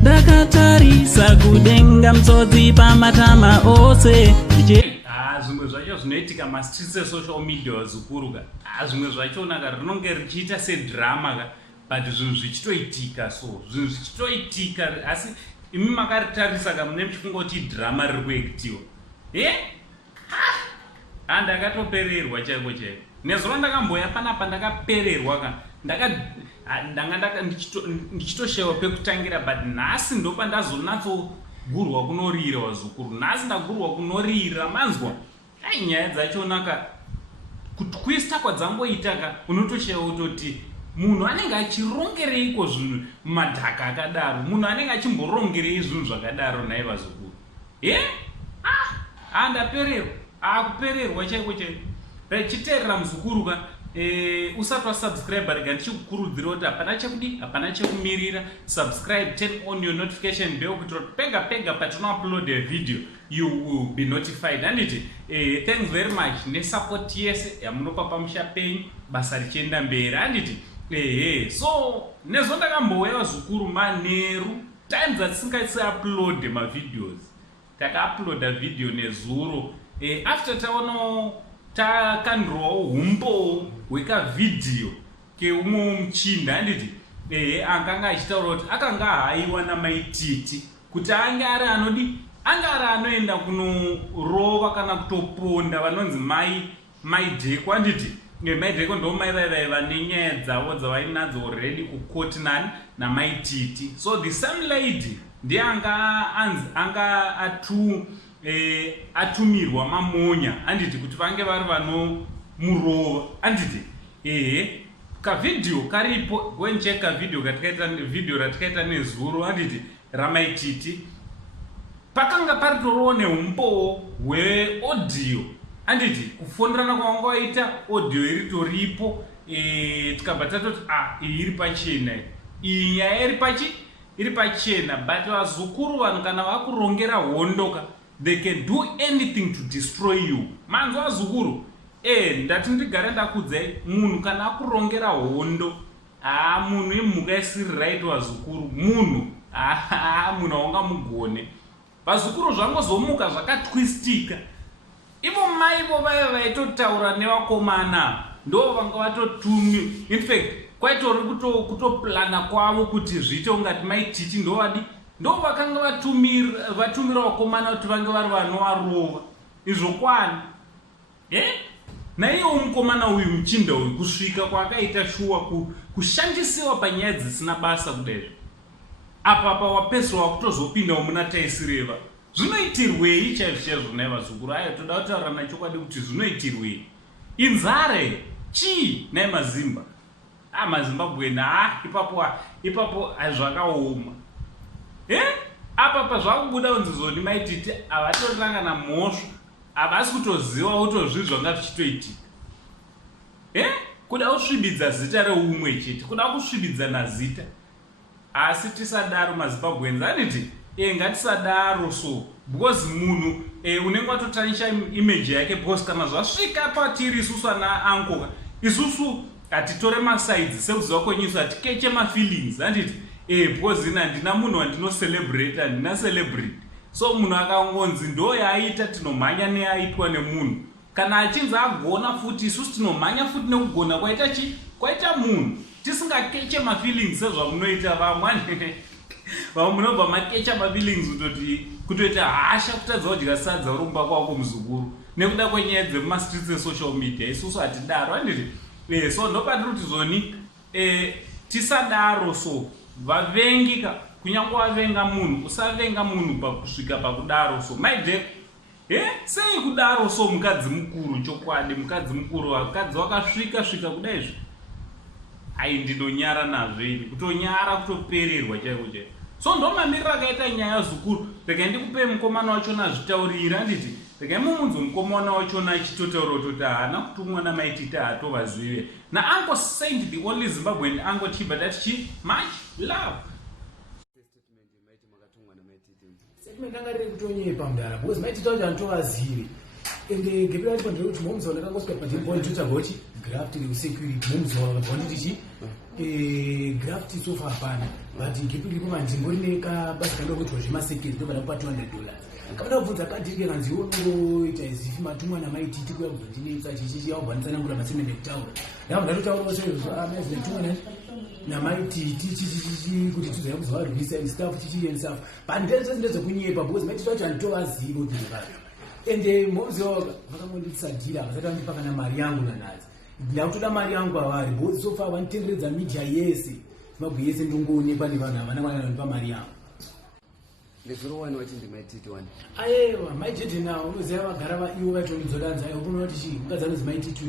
Ndakatarisa kudenga mtsotsi pamatama ose. Zvimwe zvacho zvinoitika masitritsi social media zikuruka. Zvimwe zvachona ka rinonge richiita sedrama ka, but zvinhu zvichitoitika so. Zvinhu zvichitoitika asi imi makaritarisa ka mune muchifungoti drama riri kuekitiwa. Ndakatopererwa chaiko chaiko. Nezuva ndakamboya panapa ndakapererwa ka. Ndanga ndichitoshewa pekutangira, but nhasi ndopa ndazonatsogurwa kunorira wazukuru. Nhasi ndagurwa kunorira manzwa. Nyaya dzachona ka kutwista kwadzangoita ka unotoshewa utoti munhu anenge achirongereiko zvinhu mumadhaka akadaro, munhu anenge achimborongerei zvinhu zvakadaro naye vazukuru. Ndapererwa. Kupererwa chaiko chaiko. Chiteerera muzukuru ka, usati wasubscribe rega ndichikukurudzira kuti hapana chekumirira. Subscribe, turn on your notification bell kuti pega pega patinoupload a video you will be notified. Handiti thanks very much nesupport yese yamunopa pamusha penyu, basa richienda mberi. Handiti so nezo ndakambouya vazukuru manheru times atisingaisi upload mavideos. Takauploada video nezuro after takandrowawo umbo hwekavidhiyo keumwe muchinda. Handiti akanga achitaura kuti akanga haiwa namaititi kuti ange ari anoenda kunorova kana kutoponda vanonzi maidheko. Handiti maidheko ndo mai vaiva nenyaya dzavo dzavainadzo already kukoti namaititi. So the same lady ndiye anga atumirwa mamonya. Handiti kuti vange vari vanomurova. Handiti kavidhiyo karipo. Goencheka video ratikaita nezuro. Handiti ramaititi pakanga paritorowo neumbowo hweaudio. Handiti kufonderana kwavanga waita audio iritoripo. Tikabva tatoti iyi iri pachena, iyi nyaya iri pachena. But vazukuru vanhu kana vakurongera hondoka, they can do anything to destroy you. Manzwa vazukuru. Ndati ndigare ndakudzai munhu kana akurongera hondo, munhu imhuka isiri right vazukuru. Munhu haungamugone. Vazukuru zvangozomuka zvakatwistika. Ivo maivo vaiva vaitotaura nevakomana ndo vanga vatotumi. In fact kwaitori kutoplana kwavo kuti zviite ungati maititi ndo vakanga vatumira vakomana kuti vange vari vanovarova. Izvo kwani naiyewo mukomana uyu muchinda uyu kusvika kwaakaita shuwa kushandisiwa panyaya dzisina basa kudaizvo. Apa wapeswa wakutozopindawo muna taisireva. Zvinoitirwei chaizvo nai vazukuru. Toda kutaura nachokwadi kuti zvinoitirwei. Inzare chii nai mazimba. Mazimbabwe ipapo zvakaoma. Apa zvakubuda kunzi zoni maititi avatoranga namhosva, havasi kutoziva utozvizva nga zvichitoitika. Kuda kusvibidza zita reumwe chete, kuda kusvibidza nazita. Asi tisadaro maZimbabweans. Handiti ngatisadaro so, because munhu unenge watotanisha image yake, because kana zvasvika patiri isusu ana ankoka, isusu hatitore masides sekuziva kwenyu, isusu hatikeche mafeelings. Handiti because handina munhu wandinocelebrate, handina celebrity. So munhu akangonzi ndo yaaita tinomhanya neaitwa nemunhu. Kana achinzi agona futi isusu tinomhanya futi nekugona kwaita munhu. Tisingakeche mafeelings sezvamunoita vamwe. Vamwe munobva makecha mafeelings kutoita hasha kutadza kudya sadza urumba kwako muzukuru nekuda kwenyaya dzemumastreets esocial media. Isusu hatidaro. Handiti so ndopatiri kuti zoni tisadaro. So vavengika kunyange wavenga munhu, usavenga munhu pakusvika pakudaro. So maidheko sei kudaro. So mukadzi mukuru chokwadi, mukadzi mukuru, vakadzi vakasvika kudaizvo. Ndinonyara nazvo ini, kutonyara kutopererwa chaiko chaiko. So ndomamirira akaita nyaya zukuru. Regai ndikupe mukomana wachona zvitaurira. Handiti regai mumunzwe mukomana wachona achitotaura kuti haana kutumwa namaititi haatovazive. Uncle Saint, the only Zimbabwean Uncle Chiba, that's much love. Statement anga riri kutonyepa mudara because maititi wacho anotovazive. ende ngepera kuti pandiro kuti momzo ndakangosvika patimboint totagochi graft security momzo wakabva nditi graft sofa hapana but ngepiri ripo manzvimbo rine kabasa kandokuitwa zvemaseketi ndobva ndakupa $200 kabada kubvunza kadhike kanzi onongoita izifi matumwa namaititi kuya kuzondinetsa chichichi aubvanisana masemende kutaura ndabva ndatotaura seamaizinatumwa namaititi chichichichi kuti tizoya kuzovarwisa and stuff chichi and stuff but ndezvo ndezvekunyepa because maititi wacho handitovaziva kuti ndikazvo ende momzo vakamonditsadira vasati vandipa kana mari yangu nanhasi ndakutoda mari yangu avari because sofa vanitenderedza media yese mabhu yese ndongoonekwa nevanhu havana kana vandipa mari yangu ndezvirowani wachindi maititi wani aiwa maititi nawo unoziva vagara vaivo vaitondidzodanza unoona kuti chii mukadzi anozi maititi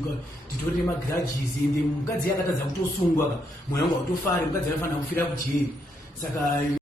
titorine magrudges ende mukadzi yakatadza kutosungwa ka mwoyo wangu hautofari mukadzi anofanira kufira kujeri saka